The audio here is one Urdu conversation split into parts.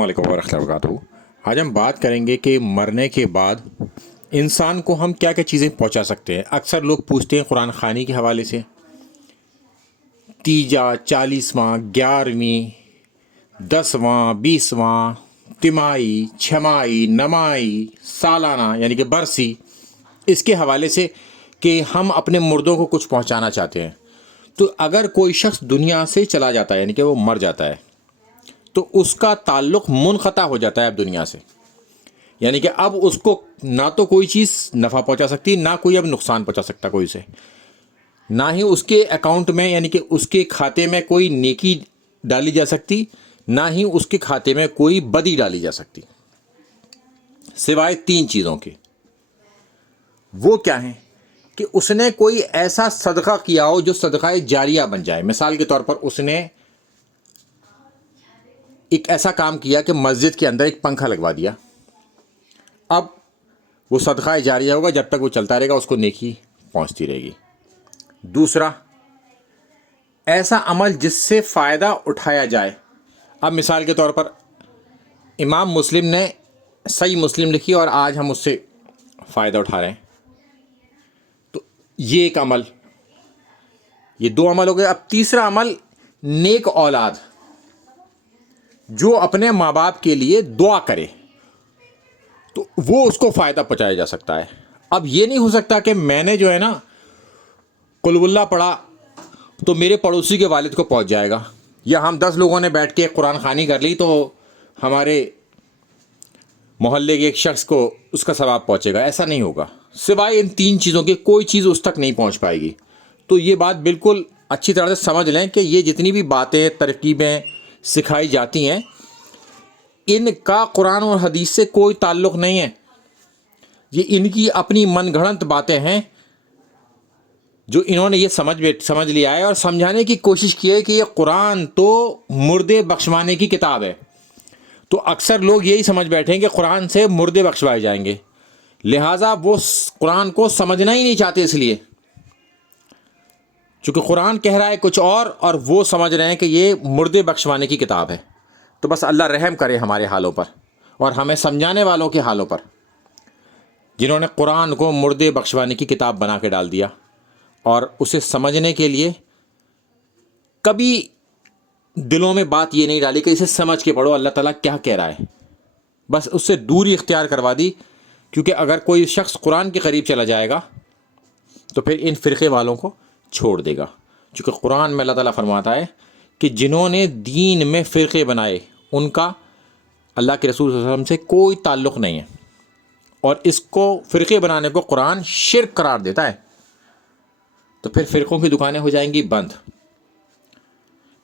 السلام علیکم ورحمۃ اللہ وبرکاتہ۔ آج ہم بات کریں گے کہ مرنے کے بعد انسان کو ہم کیا کیا چیزیں پہنچا سکتے ہیں۔ اکثر لوگ پوچھتے ہیں قرآن خوانی کے حوالے سے، تیجا، 40واں، 11ویں، 10واں، 20واں، تمائی، چھمائی، نمائی، سالانہ یعنی کہ برسی، اس کے حوالے سے کہ ہم اپنے مردوں کو کچھ پہنچانا چاہتے ہیں۔ تو اگر کوئی شخص دنیا سے چلا جاتا ہے یعنی کہ وہ مر جاتا ہے تو اس کا تعلق منقطع ہو جاتا ہے اب دنیا سے، یعنی کہ اب اس کو نہ تو کوئی چیز نفع پہنچا سکتی، نہ کوئی اب نقصان پہنچا سکتا کوئی سے، نہ ہی اس کے اکاؤنٹ میں یعنی کہ اس کے کھاتے میں کوئی نیکی ڈالی جا سکتی، نہ ہی اس کے کھاتے میں کوئی بدی ڈالی جا سکتی، سوائے 3 چیزوں کے۔ وہ کیا ہیں کہ اس نے کوئی ایسا صدقہ کیا ہو جو صدقہ جاریہ بن جائے۔ مثال کے طور پر اس نے ایک ایسا کام کیا کہ مسجد کے اندر ایک پنکھا لگوا دیا، اب وہ صدقہ جاریہ ہوگا، جب تک وہ چلتا رہے گا اس کو نیکی پہنچتی رہے گی۔ دوسرا، ایسا عمل جس سے فائدہ اٹھایا جائے۔ اب مثال کے طور پر امام مسلم نے صحیح مسلم لکھی اور آج ہم اس سے فائدہ اٹھا رہے ہیں، تو یہ ایک عمل، یہ 2 عمل ہو گئے۔ اب تیسرا عمل، نیک اولاد جو اپنے ماں باپ کے لیے دعا کرے، تو وہ اس کو فائدہ پہنچایا جا سکتا ہے۔ اب یہ نہیں ہو سکتا کہ میں نے جو ہے نا قل ہو اللہ پڑھا تو میرے پڑوسی کے والد کو پہنچ جائے گا، یا ہم 10 لوگوں نے بیٹھ کے قرآن خوانی کر لی تو ہمارے محلے کے ایک شخص کو اس کا ثواب پہنچے گا۔ ایسا نہیں ہوگا، سوائے ان 3 چیزوں کے کوئی چیز اس تک نہیں پہنچ پائے گی۔ تو یہ بات بالکل اچھی طرح سے سمجھ لیں کہ یہ جتنی بھی باتیں ترکیبیں سکھائی جاتی ہیں ان کا قرآن اور حدیث سے کوئی تعلق نہیں ہے، یہ ان کی اپنی من گھڑنت باتیں ہیں جو انہوں نے یہ سمجھ لیا ہے اور سمجھانے کی کوشش کی ہے کہ یہ قرآن تو مردے بخشوانے کی کتاب ہے۔ تو اکثر لوگ یہی سمجھ بیٹھے ہیں کہ قرآن سے مردے بخشوائے جائیں گے، لہٰذا وہ قرآن کو سمجھنا ہی نہیں چاہتے، اس لیے چونکہ قرآن کہہ رہا ہے کچھ اور وہ سمجھ رہے ہیں کہ یہ مردے بخشوانے کی کتاب ہے۔ تو بس اللہ رحم کرے ہمارے حالوں پر اور ہمیں سمجھانے والوں کے حالوں پر، جنہوں نے قرآن کو مردے بخشوانے کی کتاب بنا کے ڈال دیا اور اسے سمجھنے کے لیے کبھی دلوں میں بات یہ نہیں ڈالی کہ اسے سمجھ کے پڑھو اللہ تعالیٰ کیا کہہ رہا ہے، بس اس سے دوری اختیار کروا دی۔ کیونکہ اگر کوئی شخص قرآن کے قریب چلا جائے گا تو پھر ان فرقے والوں کو چھوڑ دے گا، چونکہ قرآن میں اللہ تعالیٰ فرماتا ہے کہ جنہوں نے دین میں فرقے بنائے ان کا اللہ کے رسول صلی اللہ علیہ وسلم سے کوئی تعلق نہیں ہے، اور اس کو فرقے بنانے کو قرآن شرک قرار دیتا ہے۔ تو پھر فرقوں کی دکانیں ہو جائیں گی بند۔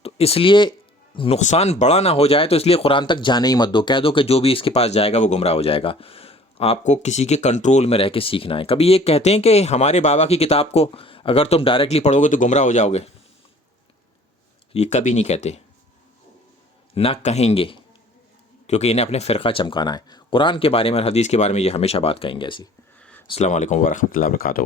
تو اس لیے نقصان بڑا نہ ہو جائے تو اس لیے قرآن تک جانے ہی مت دو، کہہ دو کہ جو بھی اس کے پاس جائے گا وہ گمراہ ہو جائے گا۔ آپ کو کسی کے کنٹرول میں رہ کے سیکھنا ہے۔ کبھی یہ کہتے ہیں کہ ہمارے بابا کی کتاب کو اگر تم ڈائریکٹلی پڑھو گے تو گمراہ ہو جاؤ گے، یہ کبھی نہیں کہتے، نہ کہیں گے، کیونکہ انہیں اپنے فرقہ چمکانا ہے۔ قرآن کے بارے میں اور حدیث کے بارے میں یہ ہمیشہ بات کہیں گے ایسی۔ السلام علیکم ورحمۃ اللہ وبرکاتہ۔